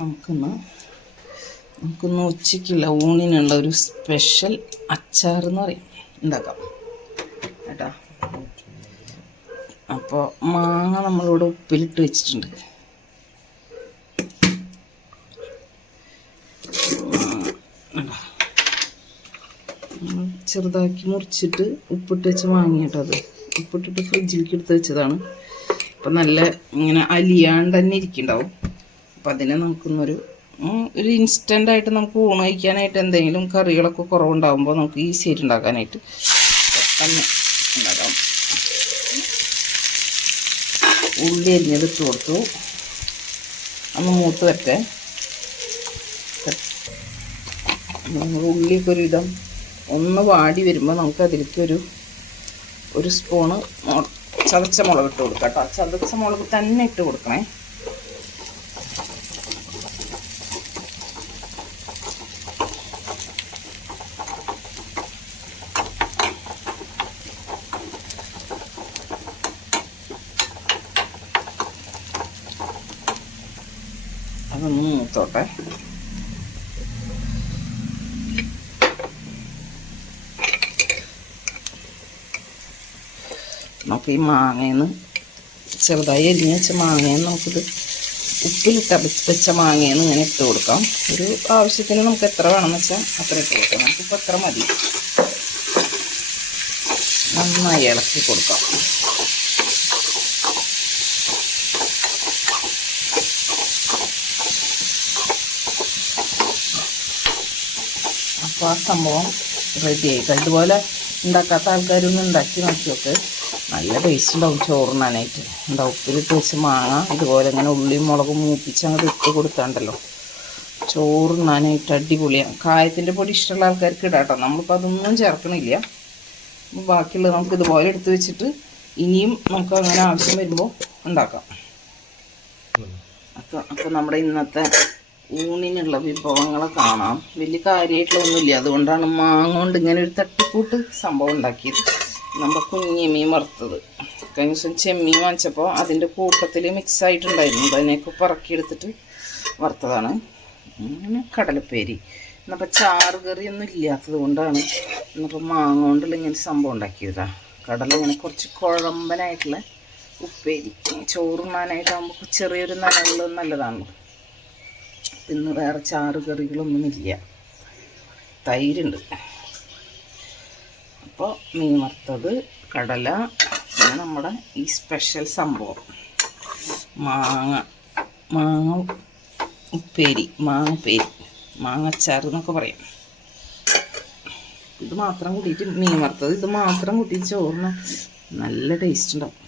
നമുക്കിന്ന് നമുക്കിന്ന് ഉച്ചയ്ക്കുള്ള ഊണിനുള്ള ഒരു സ്പെഷ്യൽ അച്ചാർ എന്ന് പറയും. ഉണ്ടാക്കാം. കേട്ടോ? അപ്പോൾ മാങ്ങ നമ്മളിവിടെ ഉപ്പിലിട്ട് വെച്ചിട്ടുണ്ട്. ചെറുതാക്കി മുറിച്ചിട്ട് ഉപ്പിട്ട് വെച്ച് വാങ്ങിയിട്ടത് ഉപ്പിട്ടിട്ട് ഫ്രിഡ്ജിലേക്ക് എടുത്ത് വെച്ചതാണ്. അപ്പം നല്ല ഇങ്ങനെ അലിയാണ്ട് തന്നെ ഇരിക്കുന്നുണ്ടാവും. അപ്പം അതിനെ നമുക്കൊന്നൊരു ഒരു ഇൻസ്റ്റന്റ് ആയിട്ട് നമുക്ക് ഊണ് കഴിക്കാനായിട്ട് എന്തെങ്കിലും കറികളൊക്കെ കുറവുണ്ടാകുമ്പോൾ നമുക്ക് ഈസി ആയിട്ട് ഉണ്ടാക്കാനായിട്ട് പെട്ടെന്ന് ഉണ്ടാക്കാം. ഉള്ളി അരിഞ്ഞത് ഇട്ട് കൊടുത്തു. ഒന്ന് മൂത്ത് വരട്ടെ. ഉള്ളിയൊക്കെ ഒരുവിധം ഒന്ന് വാടി വരുമ്പോൾ നമുക്ക് അതിലേക്ക് ഒരു ഒരു സ്പൂണ് ചതച്ച മുളക് ഇട്ട് കൊടുക്കാം കേട്ടോ. ചതച്ച മുളക് തന്നെ ഇട്ട് കൊടുക്കണേ. അതൊന്ന് മൂത്തോട്ടെ നമുക്ക് ഈ മാങ്ങയെന്ന് ചെറുതായി എരിഞ്ഞ് വെച്ച മാങ്ങയെന്ന് നമുക്കിത് ഉപ്പിലിട്ട വെച്ച് മാങ്ങയെന്ന് ഇങ്ങനെ ഇട്ട് കൊടുക്കാം. ഒരു ആവശ്യത്തിന് നമുക്ക് എത്ര വേണമെന്ന് വെച്ചാൽ അത്ര ഇട്ട് കൊടുക്കാം. നമുക്കിപ്പോൾ എത്ര മതി? നന്നായി ഇളക്കി കൊടുക്കാം. അപ്പോൾ ആ സംഭവം റെഡി ആയിട്ട് ഇതുപോലെ ഉണ്ടാക്കാത്ത ആൾക്കാരൊന്നും ഉണ്ടാക്കി നോക്കിയൊക്കെ. നല്ല ടേസ്റ്റ് ഉണ്ടാവും ചോറിനാനായിട്ട് എന്താ ഉപ്പിലിട്ട് വെച്ച് മാങ്ങ ഇതുപോലെ ഇങ്ങനെ ഉള്ളിയും മുളകും മൂപ്പിച്ച് അങ്ങോട്ട് ഇട്ട് കൊടുത്താണ്ടല്ലോ. ചോറിനാനായിട്ട് അടിപൊളിയാണ്. കായത്തിന്റെ പൊടി ഇഷ്ടമുള്ള ആൾക്കാർക്ക് ഇടാം കേട്ടോ നമ്മളിപ്പോൾ അതൊന്നും ചേർക്കണില്ല. ബാക്കിയുള്ളത് നമുക്ക് ഇതുപോലെ എടുത്ത് വെച്ചിട്ട് ഇനിയും നമുക്ക് അങ്ങനെ ആവശ്യം വരുമ്പോൾ ഉണ്ടാക്കാം. അപ്പോൾ അപ്പോൾ നമ്മുടെ ഇന്നത്തെ ഊണിനുള്ള വിഭവങ്ങൾ കാണാം. വലിയ കാര്യമായിട്ടുള്ളൊന്നുമില്ല അതുകൊണ്ടാണ് മാങ്ങ കൊണ്ട് ഇങ്ങനെ ഒരു തട്ടിക്കൂട്ട് സംഭവം ഉണ്ടാക്കിയത്. നമ്മുടെ കുഞ്ഞിമീൻ വറുത്തത്. കഴിഞ്ഞ ദിവസം ചെമ്മീൻ വാങ്ങിച്ചപ്പോൾ അതിന്റെ കൂട്ടത്തിൽ മിക്സ് ആയിട്ടുണ്ടായിരുന്നു. അതിനെയൊക്കെ പറക്കിയെടുത്തിട്ട് വറുത്തതാണ്. അങ്ങനെ കടലപ്പേരി. എന്നപ്പോൾ ചാറ് കറിയൊന്നും ഇല്ലാത്തത് കൊണ്ടാണ് ഇന്നിപ്പോൾ മാങ്ങ കൊണ്ടുള്ള ഇങ്ങനെ സംഭവം ഉണ്ടാക്കിയതാ. കടല ഇങ്ങനെ കുറച്ച് കുഴമ്പനായിട്ടുള്ള ഉപ്പേരി. ചോറുണ്ണാനായിട്ടാകുമ്പോൾ ചെറിയൊരു നനവുള്ളത് നല്ലതാണല്ലോ ഇന്ന് വേറെ ചാറ് കറികളൊന്നുമില്ല. തൈരുണ്ട്. അപ്പോൾ മീൻ വറുത്തത് കടല പിന്നെ നമ്മുടെ ഈ സ്പെഷ്യൽ സംഭവം. മാങ്ങ മാങ്ങ ഉപ്പേരി മാങ്ങ ഉപ്പേരി മാങ്ങച്ചാറ് എന്നൊക്കെ പറയും. ഇത് മാത്രം കൂട്ടിയിട്ട് മീൻ വറുത്തത് ഇത് മാത്രം കൂട്ടിയിട്ട് ചോറിന് നല്ല ടേസ്റ്റ് ഉണ്ടാവും.